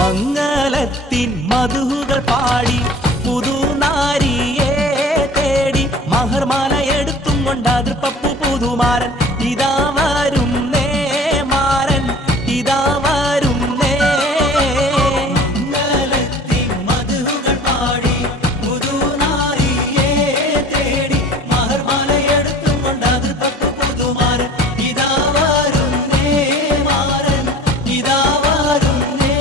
മംഗളത്തിൻ മധുകൾ പാടി പുതുനാരിയെ തേടി മഹർമാല എടുത്തും കൊണ്ട് അതിർപ്പപ്പു പുതുമാരൻ ഇതാ വരുന്നേ മാരൻ ഇതാ വരുന്നേ. മംഗളത്തിൻ മധുകൾ പാടി പുതുനാരിയെ തേടി മഹർമാല എടുത്തും കൊണ്ട് അതിർപ്പപ്പു പുതുമാരൻ ഇതാ വരുന്നേ മാരൻ ഇതാ വരുന്നേ.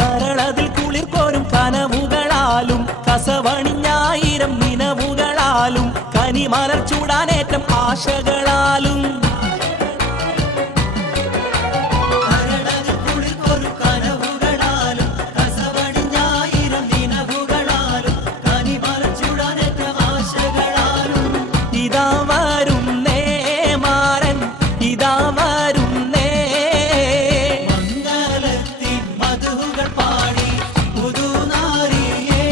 കരളതിൽ കുളിർ കോരും കനവുകളാലും കസവണിഞ്ഞായിരം നിനവുകളാലും കനിമലർ ചൂടാനേറ്റം ആശകളാലും ഇതാ വരുന്നേ മാരൻ ഇതാ വരുന്നേ. മംഗളത്തിൻ മധുകൾ പാടി പുതുനാരിയെ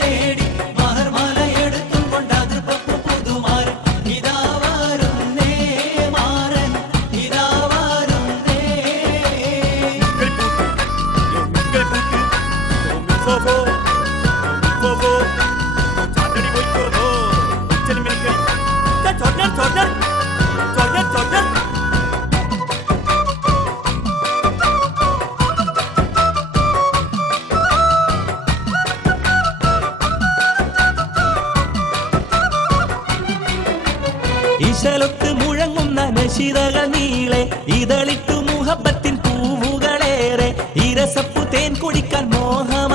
തേടി മഹർമാല എടുത്തും കൊണ്ട് അതിർപ്പപ്പു പുതുമാരൻ ഇതാ വരുന്നേ മാരൻ ഇതാ വരുന്നേ. ഇശലൊത്ത് മുഴങ്ങുന്ന നശിതകൾ നീളെ ഇതളിട്ടു മുഹബത്തിൻ പൂവുകളേറെ ഇരസപ്പു തേൻ കുടിക്കാൻ മോഹമ